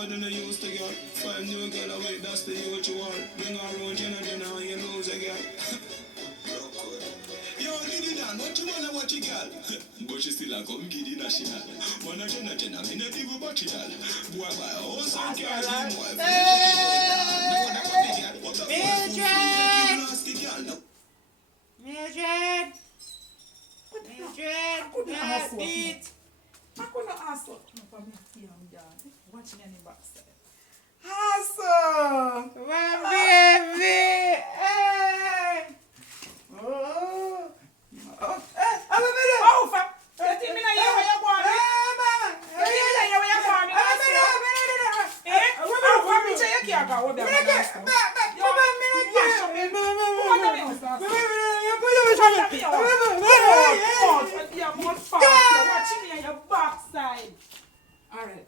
boy than I used to get. 5 new girl away, that's the youth you want. Bring her around Jenna and you lose again. Yo, Lady Dan, what you wanna watch you girl? But she still a come giddy national. Wanna Jenna, me not even watch it all. Boy, by a horse and car, you boy. Mildred! Beat! I couldn't ask what from me watching any backside. Awesome! My baby! Hey! Oh! I'm a minute! Oh, fuck! Get him in a year where you're born! Get him in a year where you're born! I'm a minute! You can't go over there. You're watching me on your backside. Alright.